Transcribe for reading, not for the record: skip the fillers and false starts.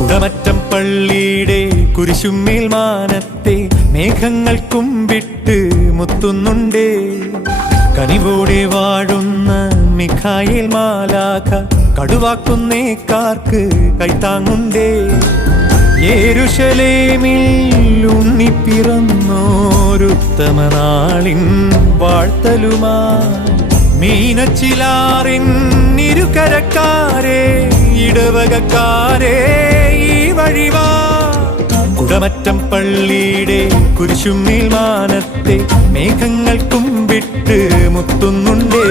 കുടമറ്റം പള്ളിയുടെ കുരിശുമേൽ മാനത്തെ മേഘങ്ങൾ കുമ്പിട്ട് മുത്തുന്നുണ്ടേ. കനിവോടെ വാഴുന്ന മിഖായേൽ മാലാഖ കടുവാക്കുന്നേക്കാർക്ക് കൈത്താങ്ങുണ്ടേ. യെരൂശലേമിൽ ഉണ്ണിപ്പിറന്നോരുത്തമ നാളിൻ വാഴ്ത്തലുമായി മീനച്ചിലാറിൻ ഇരുകരക്കാരെ ഇടവകക്കാരെ ഈ വഴിവാ. കുടമറ്റം പള്ളിയുടെ കുരിശുമേൽ മാനത്തെ മേഘങ്ങൾ കുമ്പിട്ട് മുത്തുന്നുണ്ടേ.